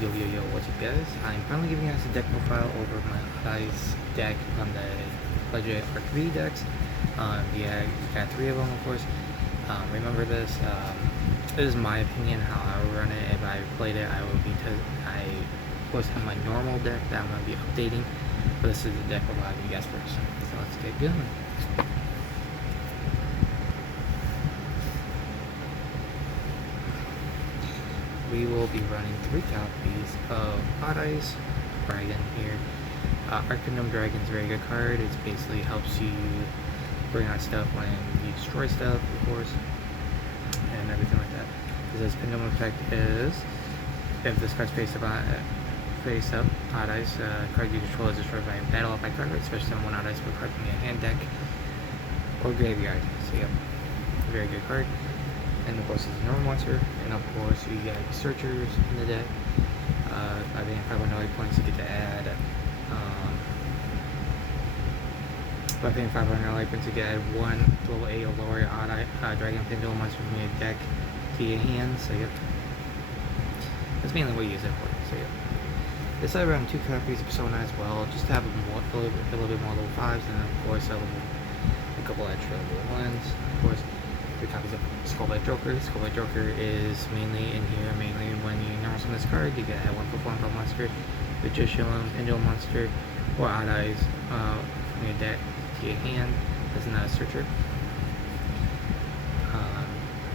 Yo, what's up guys? I'm finally giving you guys a deck profile over my guys deck on the Legend Arc 3 decks. Yeah, got 3 of them of course. Remember this, this is my opinion how I would run it. If I played it, I would be, I of course have my normal deck that I'm going to be updating. But this is the deck profile for you guys first. So let's get going. We will be running 3 copies of Odd Eyes Dragon here. Arcanum Dragon is a very good card. It basically helps you bring out stuff when you destroy stuff, of course, and everything like that. This Pendulum effect is, if this card's face up, Odd Eyes, card you control is destroyed by battle by card, especially on one Odd Eyes card from your hand deck or graveyard. So yep, very good card. And of course it's a normal monster, and of course you get searchers in the deck. By being 500 points you get to add, by paying 500 points you get add 1 level 8 or lower Odd Eye Dragon Pendulum monster from your deck to your hand, so yep. That's mainly what you use it for, so yep. This I run 2 copies of Persona as well, just to have a little bit more level 5s, and of course a couple extra level 1s, of course. 3 copies of Skullblade Joker. Skullblade Joker is mainly in here, mainly when you normal summon this card, you get a 1 perform monster, Yugioh, Pendulum monster, or Odd Eyes from your deck to your hand. That's not a searcher.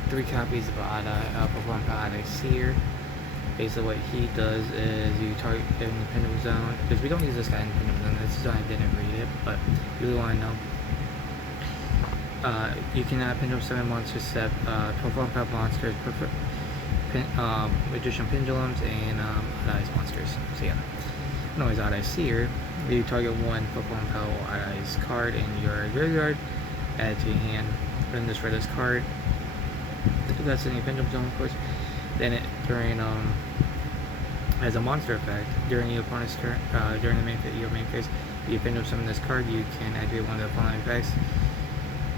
3 copies of perform Odd Eye Seer. Basically what he does is you target in the Pendulum Zone, because we don't use this guy in the Pendulum Zone, this is why I didn't read it, but you really want to know. You can add Pendulum Summon monsters, set perform power monsters, Magician Pendulums, and Odd Eyes monsters. So yeah, and always Odd Eyes Seer. You target 1 perform power or Odd Eyes card in your graveyard, add it to your hand, then destroy this card. That's in your Pendulum Zone, of course. Then it during as a monster effect during your opponent's turn, during the your main phase, if you Pendulum Summon this card, you can activate one of the following effects.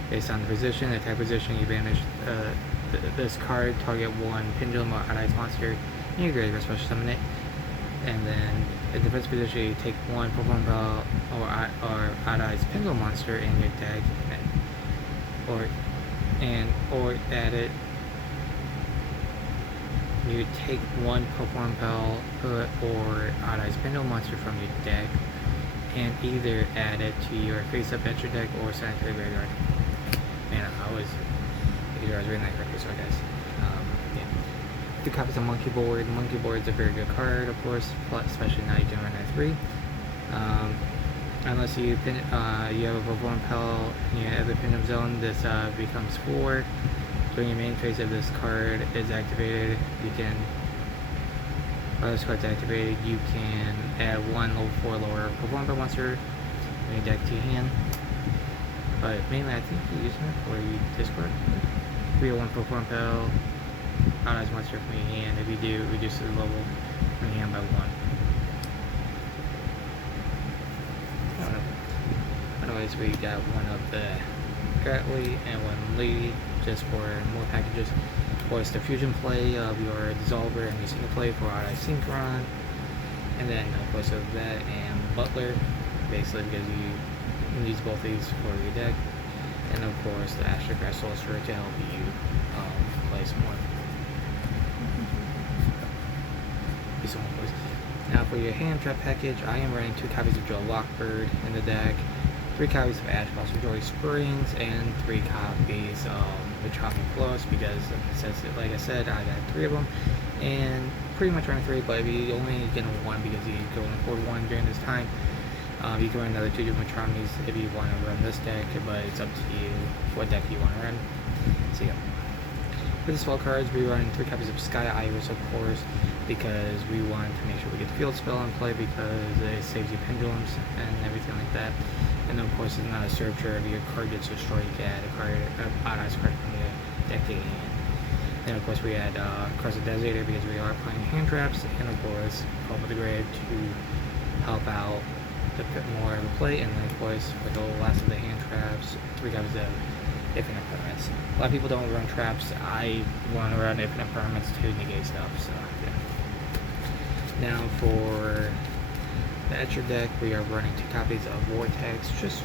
Based on the position, attack position, you banish this card, target 1 Pendulum or Odd Eyes monster in your graveyard, special summon it. And then in defense position, you take 1 perform bell or Odd Eyes Pendulum monster in your deck, or add it. You take 1 perform bell or Odd Eyes Pendulum monster from your deck, and either add it to your face-up at your deck or send it to the graveyard. Man, I was reading that correctly, sorry guys. Yeah. 2 copies of Monkey Board. Monkey Board is a very good card, of course, especially now you can run at 3. Unless you have a perform Pel in your other Pendulum Zone, this becomes 4. During your main phase, if this card is activated, you can, while this card's activated, you can add 1 level 4 lower perform Pel monster in your deck to your hand. But mainly I think you use it for you discard. We have 1 perform Pel, Odd Eyes monster from your hand. If you do, reduce the level from your hand by 1. I don't know. Anyways, we got 1 of the Gatley and 1 Lady just for more packages. Of course, the fusion play of your Dissolver and your single play for Odd Eyes Synchron. And then of course of that and Butler, basically because you use both these for your deck, and of course the Astrograph Sorcerer to help you play some more. Now for your hand trap package, I am running 2 copies of Joe Lockbird in the deck, 3 copies of Ash Blossom Joy Springs, and 3 copies of Machami Plus, because like I said, I got 3 of them, and pretty much running 3, but if you only get 1 because you can only afford 1 during this time. You can run another 2 different Charmies if you want to run this deck, but it's up to you what deck you want to run. So yeah. For the spell cards, we run 3 copies of Sky Iris, of course, because we want to make sure we get the field spell in play because it saves you pendulums and everything like that. And then of course it's not a searcher. If your card gets destroyed, you can add a card, Odd Eyes card from your deck to your hand. Then of course we add Cross the Designator because we are playing hand traps, and of course Hope of the Grave to help out to put more of a play, and then of course for the last of the hand traps, 3 copies of Infinite Permanents. A lot of people don't run traps. I want to run Infinite Permanents to negate stuff, so yeah. Now for the extra deck, we are running 2 copies of Vortex, just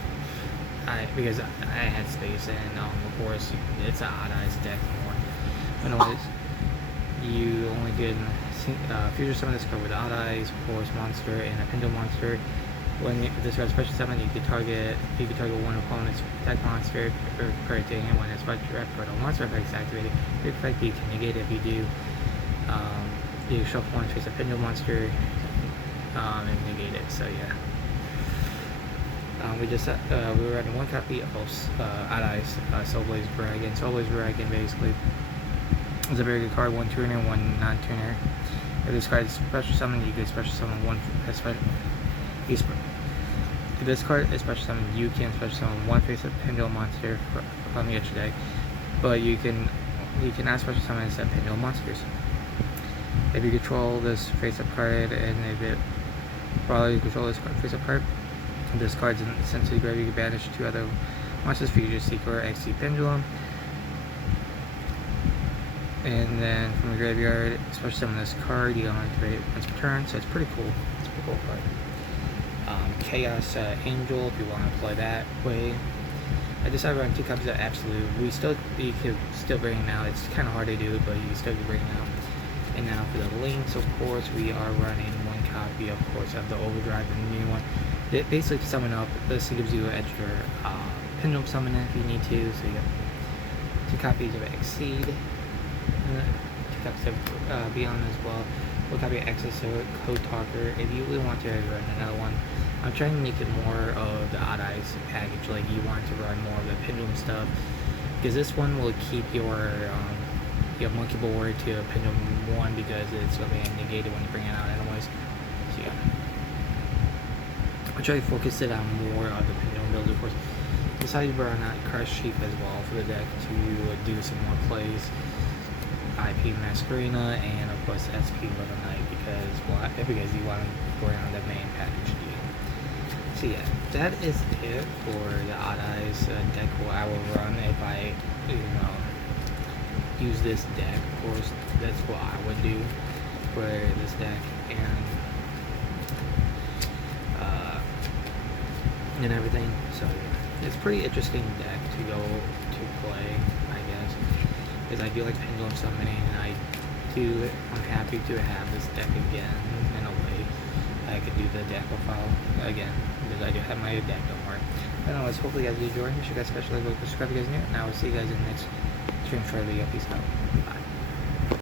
because I had space, and of course it's an odd eyes deck more. Anyways, you only get future summon this card with odd eyes, force monster, and a pendulum monster. When this card special summon, you can target one opponent's attack monster or card to hand when it's special card or monster effect is activated. Your effect you can negate it if you do. You shuffle one face a pendulum monster and negate it. So yeah. We were running 1 copy of Odd Eyes Soul Blaze Dragon. Soul Blaze Dragon basically is a very good card, 1 tuner, 1 non-tuner. If this card is special summon, you can special summon one. If this card is special summon, you can special summon 1 face up pendulum monster from the extra deck. But you can not special summon instead pendulum monsters. If you control this face up card, and if it while you control this face up card, this card's sent to the graveyard, you can banish 2 other monsters, Future Seeker or XC Pendulum. And then from the graveyard, special summon this card, you don't activate it once per turn, so it's pretty cool. It's a pretty cool card. Chaos Angel, if you want to play that way. I decided to run 2 copies of Absolute. You could still bring it out. It's kind of hard to do, but you still can bring it out. And now for the links, of course, we are running 1 copy, of course, of the Overdrive, and the new one. Basically, to sum it up, this gives you an extra pendulum summon if you need to. So you got 2 copies of Exceed, 2 copies of Beyond as well, 1 copy of Access Code Talker. If you really want to run another one, I'm trying to make it more of the Odd Eyes package. Like you want to run more of the pendulum stuff, because this one will keep your Monkey Board to a pendulum 1 because it's going to be negated when you bring it out anyways. So yeah. I try to focus it on more of the pendulum build, of course. Decided to run out Crush Sheep as well for the deck to do some more plays. IP Masquerena and of course SP Little Knight because you want to go around the main package deal. So yeah, that is it for the Odd Eyes deck. What I will run if I use this deck. Of course, that's what I would do for this deck, and everything. So yeah, it's a pretty interesting deck to go to play, I guess, because I do like pendulum summoning, and I'm happy to have this deck again in a way. I could do the deck profile again because I do have my deck, don't worry. But anyways, hopefully you guys enjoyed. Make sure you guys special like, subscribe if you guys new, and I will see you guys in the next stream short video. Peace out. Bye.